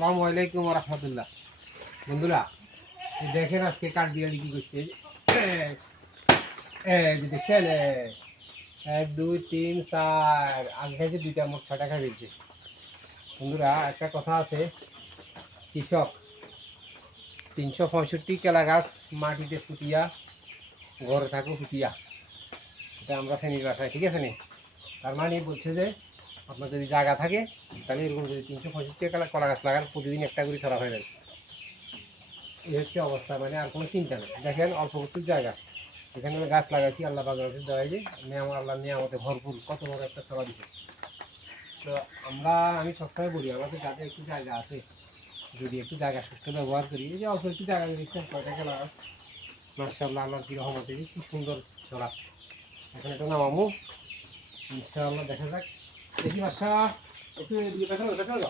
আসসালামু আলাইকুম ওয়া রাহমাতুল্লাহ। বন্ধুরা দেখেন আজকে কাঠ বিড়ালি কি করছে। যে দেখছেন 1 2 3 4 আগে খাইছে দুইটা, মোট 6 টাকা ফেলছে। বন্ধুরা একটা কথা আছে, কৃষক 365 কেলা গাছ মাটিতে ফুটিয়া ঘরে থাকো ফুটিয়া, এটা আমরা ফেনীর বাসায়, ঠিক আছে নি? তার মানে বলছে যে আপনার যদি জায়গা থাকে তাহলে এরকম যদি 365 কলা গাছ লাগান, প্রতিদিন একটা করে ছড়া হয়ে যাবে। এই হচ্ছে অবস্থা, মানে আর কোনো চিন্তা নেই। দেখেন অল্প একটু জায়গা, এখানে আমি গাছ লাগাইছি, আল্লাহ বাজার দেওয়া যে আল্লাহ নিয়ামতে ভরপুর, কত বড় একটা ছড়া দিছে। তো আমি সবসময় বলি, আমাদের যাদের একটু জায়গা আছে, যদি একটু জায়গা সুষ্ঠু ব্যবহার করি, এই যে অল্প একটু জায়গা দেখছেন কয়টা গেলা গাছ, মাশাআল্লাহ আল্লাহর কি রহমতে কি সুন্দর ছড়া। এখন এটা নামামু, ইনশাআল্লাহ দেখা যাক। দেখি বাসা একটু এদিকে পেছানো পেছানো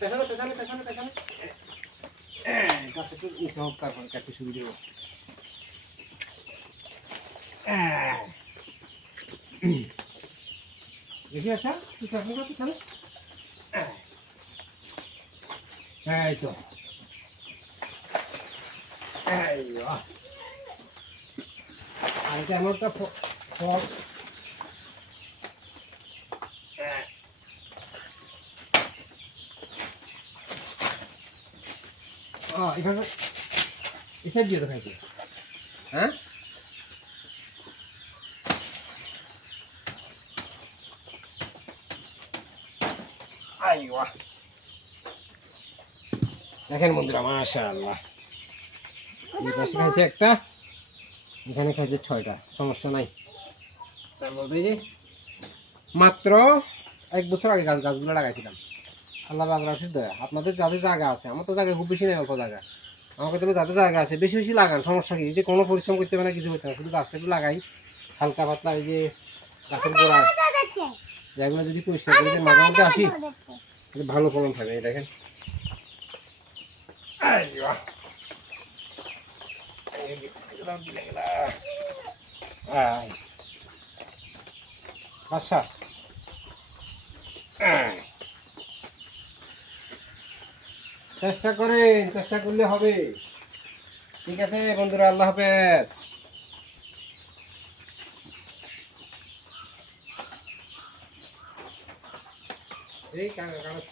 পেছানো পেছানো পেছানো পেছানো গাছ একটু নিচে হোক, তারপরে কাটতে সুবিধা হোক। দেখি আসা পিছনে পিছনে, এই তো এই আর এটা এমন একটা ফল, এখানে এই সাইড দিয়ে তো খাইছে। হ্যাঁ দেখেন বন্ধুরা, মাশাআল্লাহ এই পাশে খাইছে একটা, এখানে খাইছে 6টা, সমস্যা নাই। তার মধ্যে যে মাত্র 1 বছর আগে গাছগুলো লাগাইছিলাম। আল্লাহ বাগরা দয়া, আপনাদের যাদের জায়গা আছে, আমার তো জায়গা খুব বেশি নেই, অল্প জায়গা। আমাকে তবে যাদের জায়গা আছে বেশি বেশি লাগান, সমস্যা কি? যে কোনো পরিশ্রম করতে হবে না, কিছু করতে হবে না, শুধু গাছটা একটু লাগাই হালকা পাতলা। এই যে গাছের গোড়া যেগুলো যদি পরিষ্কার করে দিয়ে মাঝে মধ্যে আসি, ভালো ফলন থাকে। এই দেখেন আচ্ছা, চেষ্টা করেন, চেষ্টা করলে হবে। ঠিক আছে বন্ধুরা, আল্লাহ হাফেজ। এই কাগজ